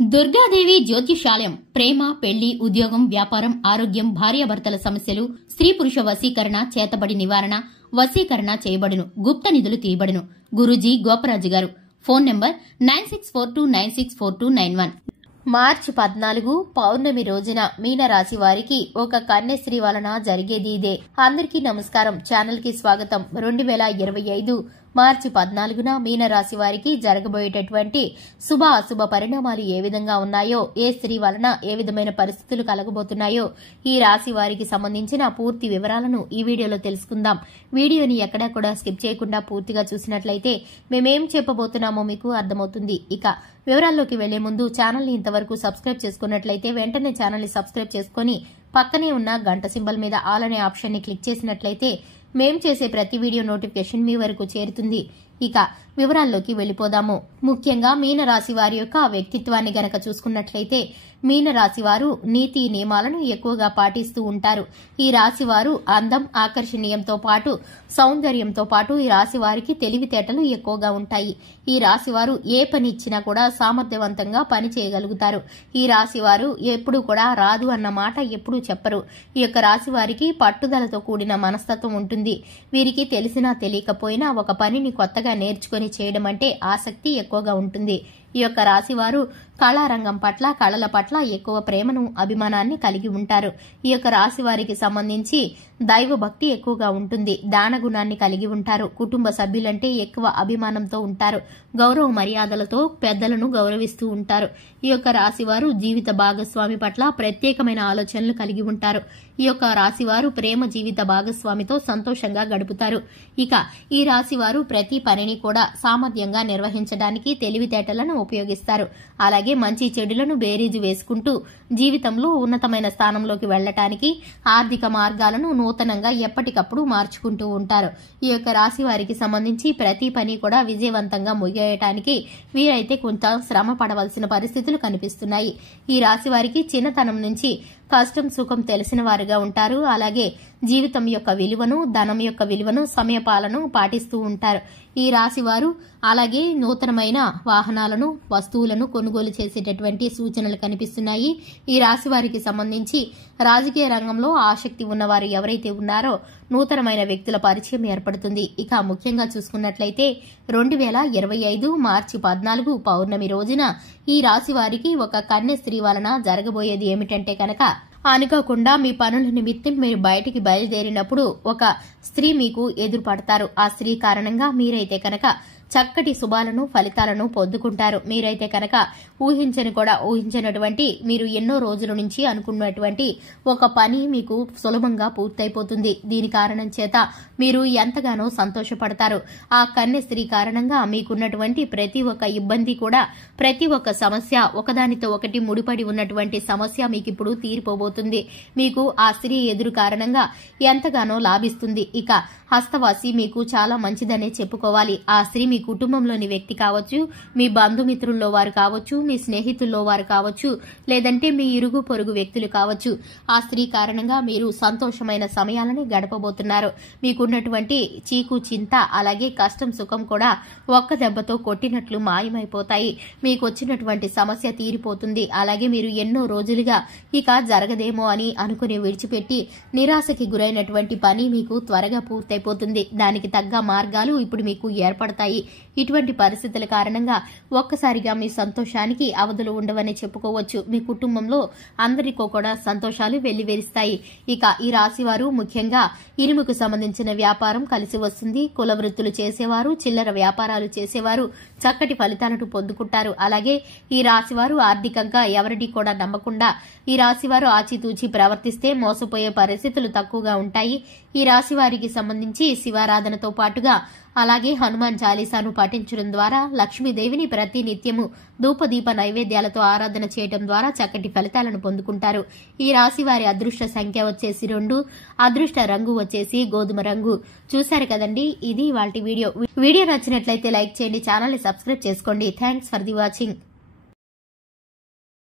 దుర్గాదేవి జ్యోతిషాలయం ప్రేమ, పెళ్లి, ఉద్యోగం, వ్యాపారం, ఆరోగ్యం, భార్యాభర్తల సమస్యలు, స్త్రీ పురుష వశీకరణ, చేతబడి నివారణ, వశీకరణ చేయబడును, గుప్త నిధులు తీయబడును. గురూజీ గోపరాజు గారు. Phone number 9642964291. మార్చి 14 పౌర్ణమి రోజున మీనరాశి వారికి ఒక కన్యశ్రీ వలన జరిగేది ఇదే. అందరికీ నమస్కారం. ఛానల్ కి స్వాగతం. 2025 మార్చి 14న మీనరాశి వారికి జరగబోయేటటువంటి శుభ అశుభ పరిణామాలు ఏ విధంగా ఉన్నాయో, ఏ స్త్రీ వలన ఏ విధమైన పరిస్థితులు కలగబోతున్నాయో, ఈ రాశి వారికి సంబంధించిన పూర్తి వివరాలను ఈ వీడియోలో తెలుసుకుందాం. వీడియోని ఎక్కడా కూడా స్కిప్ చేయకుండా పూర్తిగా చూసినట్లయితే మేమేం చెప్పబోతున్నామో మీకు అర్థమవుతుంది. ఇక వివరాల్లోకి వెళ్లే ముందు ఛానల్ ని ఇంతవరకు సబ్స్క్రైబ్ చేసుకున్నట్లయితే వెంటనే ఛానల్ ని సబ్స్క్రైబ్ చేసుకుని పక్కనే ఉన్న గంట సింబల్ మీద ఆల్ అనే ఆప్షన్ ని క్లిక్ చేసినట్లయితే మేం చేసే ప్రతి వీడియో నోటిఫికేషన్ మీ వరకు చేరుతుంది. ఇక వివరాల్లోకి వెళ్లిపోదాము. ముఖ్యంగా మీనరాశి వారి యొక్క వ్యక్తిత్వాన్ని గనక చూసుకున్నట్లయితే మీనరాశి వారు నీతి నియమాలను ఎక్కువగా పాటిస్తూ ఉంటారు. ఈ రాశి వారు అందం, ఆకర్షణీయంతో పాటు సౌందర్యంతో పాటు ఈ రాశి వారికి తెలివితేటలు ఎక్కువగా ఉంటాయి. ఈ రాశి వారు ఏ పని ఇచ్చినా కూడా సామర్థ్యవంతంగా పని చేయగలుగుతారు. ఈ రాశి వారు ఎప్పుడు కూడా రాదు అన్న మాట ఎప్పుడూ చెప్పరు. ఈ యొక్క రాశి వారికి పట్టుదలతో కూడిన మనస్తత్వం ఉంటుంది. వీరికి తెలిసినా తెలియకపోయినా ఒక పనిని కొత్తగా నేర్చుకుని చేయడం అంటే ఆసక్తి ఎక్కువగా ఉంటుంది. ఈ యొక్క రాశి వారు కళారంగం పట్ల, కళల పట్ల ఎక్కువ ప్రేమను, అభిమానాన్ని కలిగి ఉంటారు. ఈ యొక్క రాశి వారికి సంబంధించి దైవ భక్తి ఎక్కువగా ఉంటుంది. దాన గుణాన్ని కలిగి ఉంటారు. కుటుంబ సభ్యులంటే ఎక్కువ అభిమానంతో ఉంటారు. గౌరవ మర్యాదలతో పెద్దలను గౌరవిస్తూ ఉంటారు. ఈ యొక్క రాశి వారు జీవిత భాగస్వామి పట్ల ప్రత్యేకమైన ఆలోచనలు కలిగి ఉంటారు. ఈ యొక్క రాశి వారు ప్రేమ జీవిత భాగస్వామితో సంతోషంగా గడుపుతారు. ఇక ఈ రాశి వారు ప్రతి పనిని కూడా సామర్థ్యంగా నిర్వహించడానికి తెలివితేటలను ఉపయోగిస్తారు. అలాగే మంచి చెడులను బేరీజు వేసుకుంటూ జీవితంలో ఉన్నతమైన స్థానంలోకి వెళ్లటానికి ఆర్థిక మార్గాలను నూతనంగా ఎప్పటికప్పుడు మార్చుకుంటూ ఉంటారు. ఈ యొక్క రాశి వారికి సంబంధించి ప్రతి పని కూడా విజయవంతంగా ముగియటానికి వీరైతే కొంత శ్రమ పడవలసిన పరిస్థితులు కనిపిస్తున్నాయి. ఈ రాశి వారికి చిన్నతనం నుంచి కష్టం సుఖం తెలిసిన వారుగా ఉంటారు. అలాగే జీవితం యొక్క విలువను, ధనం యొక్క విలువను, సమయపాలను పాటిస్తూ ఉంటారు. ఈ రాశి వారు అలాగే నూతనమైన వాహనాలను, వస్తువులను కొనుగోలు చేసేటటువంటి సూచనలు కనిపిస్తున్నాయి. ఈ రాశి వారికి సంబంధించి రాజకీయ రంగంలో ఆసక్తి ఉన్నవారు ఎవరైతే ఉన్నారో నూతనమైన వ్యక్తుల పరిచయం ఏర్పడుతుంది. ఇక ముఖ్యంగా చూసుకున్నట్లయితే 2025 మార్చి 14 పౌర్ణమి రోజున ఈ రాశి వారికి ఒక కన్య స్త్రీ వలన జరగబోయేది ఏమిటంటే కనుక, అనుకోకుండా మీ పనుల నిమిత్తం మీరు బయటికి బయలుదేరినప్పుడు ఒక స్త్రీ మీకు ఎదురుపడతారు. ఆ స్త్రీ కారణంగా మీరైతే కనుక చక్కటి శుభాలను, ఫలితాలను పొందుకుంటారు. మీరైతే కనుక ఊహించినటువంటి మీరు ఎన్నో రోజుల నుంచి అనుకున్నటువంటి ఒక పని మీకు సులభంగా పూర్తయిపోతుంది. దీని కారణం చేత మీరు ఎంతగానో సంతోషపడతారు. ఆ కన్య స్త్రీ కారణంగా మీకున్నటువంటి ప్రతి ఒక్క ఇబ్బంది కూడా, ప్రతి ఒక్క సమస్య, ఒకదానితో ఒకటి ముడిపడి ఉన్నటువంటి సమస్య మీకు ఇప్పుడు తీరిపోబోతుంది. మీకు ఆ స్త్రీ ఎదురు కారణంగా ఎంతగానో లాభిస్తుంది. ఇక హస్తవాసి మీకు చాలా మంచిదనే చెప్పుకోవాలి. ఆ స్త్రీ మీ కుటుంబంలోని వ్యక్తి కావచ్చు, మీ బంధుమిత్రుల్లో వారు కావచ్చు, మీ స్నేహితుల్లో వారు కావచ్చు, లేదంటే మీ ఇరుగు పొరుగు వ్యక్తులు కావచ్చు. ఆ స్త్రీ కారణంగా మీరు సంతోషమైన సమయాలని గడపబోతున్నారు. మీకున్నటువంటి చీకు చింత, అలాగే కష్టం సుఖం కూడా ఒక్క దెబ్బతో కొట్టినట్లు మాయమైపోతాయి. మీకు వచ్చినటువంటి సమస్య తీరిపోతుంది. అలాగే మీరు ఎన్నో రోజులుగా ఇక జరగదేమో అని అనుకుని విడిచిపెట్టి నిరాశకి గురైనటువంటి పని మీకు త్వరగా పూర్తయిపోతుంది. దానికి తగ్గ మార్గాలు ఇప్పుడు మీకు ఏర్పడతాయి. ఇటువంటి పరిస్థితుల కారణంగా ఒక్కసారిగా మీ సంతోషానికి అవధులు ఉండవని చెప్పుకోవచ్చు. మీ కుటుంబంలో అందరికీ కూడా సంతోషాలు వెల్లివిరుస్తాయి. ఇక ఈ రాశి వారు ముఖ్యంగా ఇనుముకు సంబంధించిన వ్యాపారం కలిసి వస్తుంది. కుల వృత్తులు చేసేవారు, చిల్లర వ్యాపారాలు చేసేవారు చక్కటి ఫలితాలను పొందుకుంటారు. అలాగే ఈ రాశి వారు ఆర్థికంగా ఎవరిని కూడా నమ్మకుండా ఈ రాశి వారు ఆచితూచి ప్రవర్తిస్తే మోసపోయే పరిస్థితులు తక్కువగా ఉంటాయి. ఈ రాశి వారికి సంబంధించి శివారాధనతో పాటుగా అలాగే హనుమాన్ చాలీసాను పఠించడం ద్వారా, లక్ష్మీదేవిని ప్రతి నిత్యము ధూపదీప నైవేద్యాలతో ఆరాధన చేయడం ద్వారా చక్కటి ఫలితాలను పొందుకుంటారు. ఈ రాశి వారి అదృష్ట సంఖ్య వచ్చేసి 2, అదృష్ట రంగు వచ్చేసి గోధుమ రంగు. చూశారు కదండి, ఇది ఇవాల్టి వీడియో. వీడియో నచ్చినట్లయితే లైక్ చేయండి, ఛానల్ ని సబ్స్క్రైబ్ చేసుకోండి. Thanks for the watching.